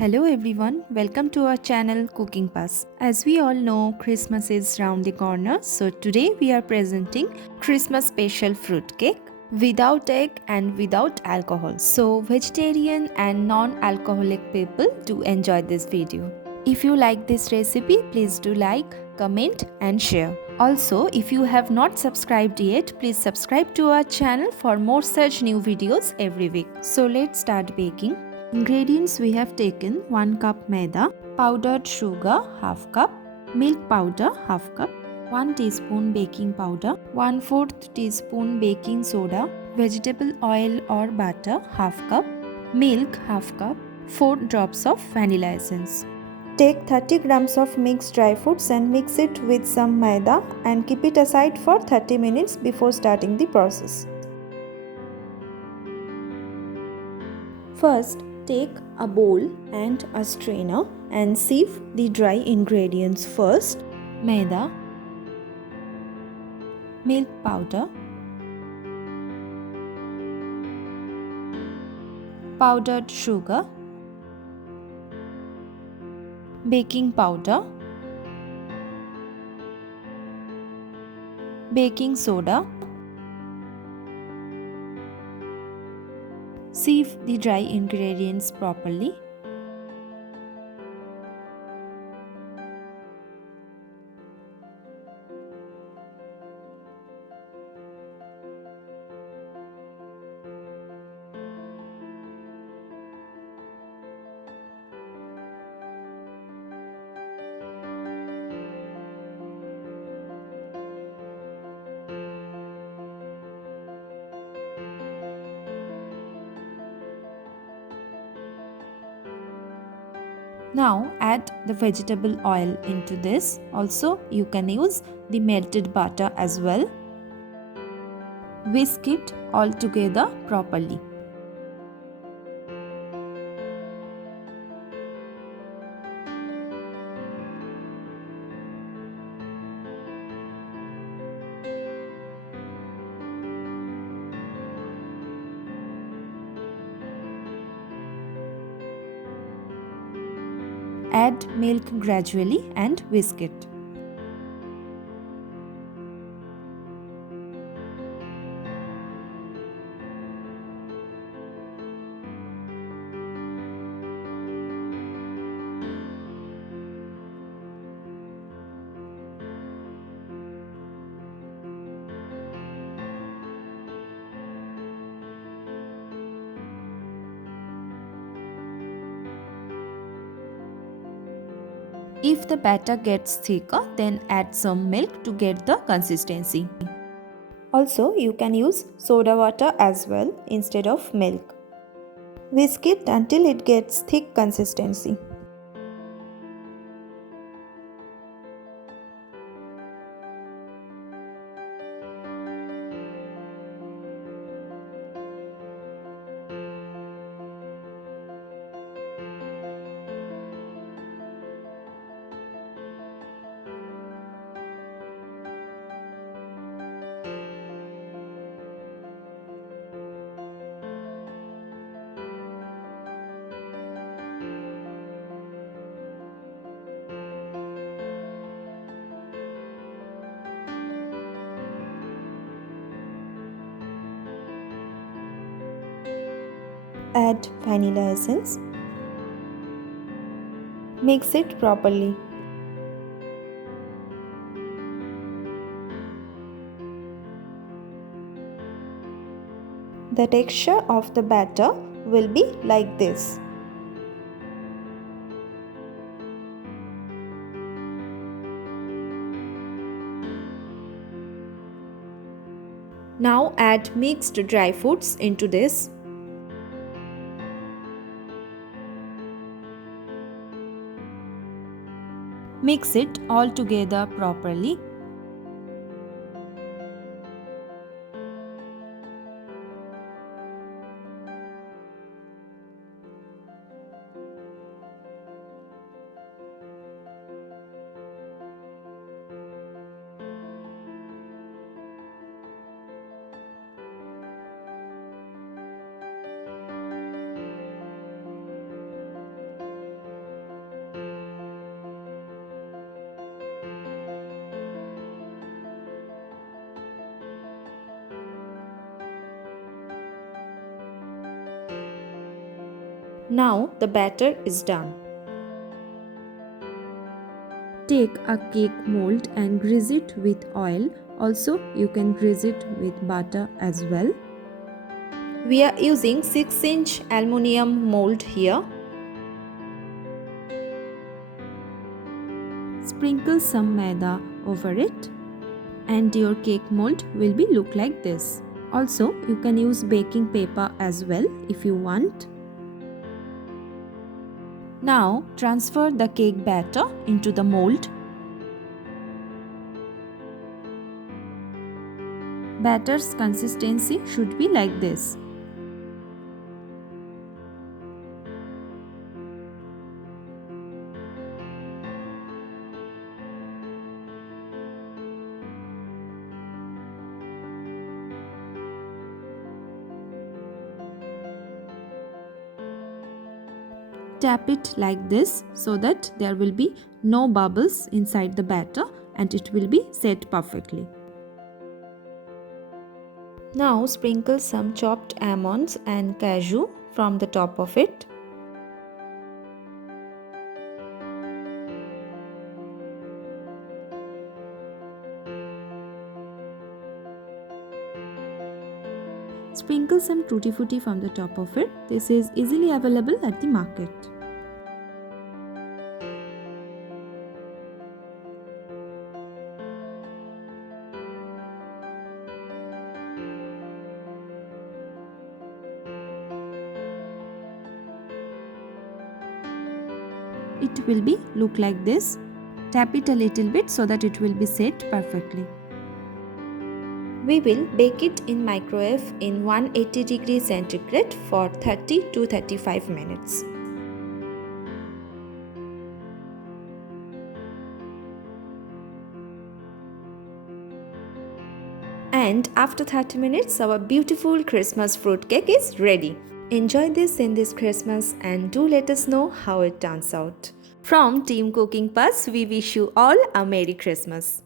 Hello everyone, welcome to our channel Cooking Pass. As we all know, Christmas is round the corner, so today we are presenting Christmas special fruit cake without egg and without alcohol. So vegetarian and non-alcoholic people do enjoy this video. If you like this recipe, please do like, comment and share. Also, if you have not subscribed yet, please subscribe to our channel for more such new videos every week. So let's start baking. Ingredients we have taken 1 cup maida, powdered sugar half cup, milk powder half cup, 1 teaspoon baking powder, 1/4 teaspoon baking soda, vegetable oil or butter half cup, milk half cup, 4 drops of vanilla essence. Take 30 grams of mixed dry fruits and mix it with some maida and keep it aside for 30 minutes before starting the process. First, take a bowl and a strainer and sieve the dry ingredients first: maida, milk powder, powdered sugar, baking powder, baking soda. Sieve the dry ingredients properly. Now add the vegetable oil into this. Also, you can use the melted butter as well. Whisk it all together properly. Add milk gradually and whisk it. If the batter gets thicker, then add some milk to get the consistency. Also, you can use soda water as well instead of milk. Whisk it until it gets thick consistency. Add vanilla essence. Mix it properly. The texture of the batter will be like this. Now add mixed dry fruits into this. Mix it all together properly. Now the batter is done. Take a cake mold and grease it with oil. Also, you can grease it with butter as well. We are using 6-inch aluminium mold here. Sprinkle some maida over it and your cake mold will be look like this. Also, you can use baking paper as well if you want. Now transfer the cake batter into the mold. Batter's consistency should be like this. Tap it like this so that there will be no bubbles inside the batter and it will be set perfectly. Now sprinkle some chopped almonds and cashew from the top of it. Sprinkle some tutti frutti from the top of it. This is easily available at the market. It will be look like this. Tap it a little bit so that it will be set perfectly. We will bake it in microwave in 180 degrees centigrade for 30 to 35 minutes. And after 30 minutes, our beautiful Christmas fruitcake is ready. Enjoy this in this Christmas and do let us know how it turns out. From Team Cooking Pass, we wish you all a Merry Christmas.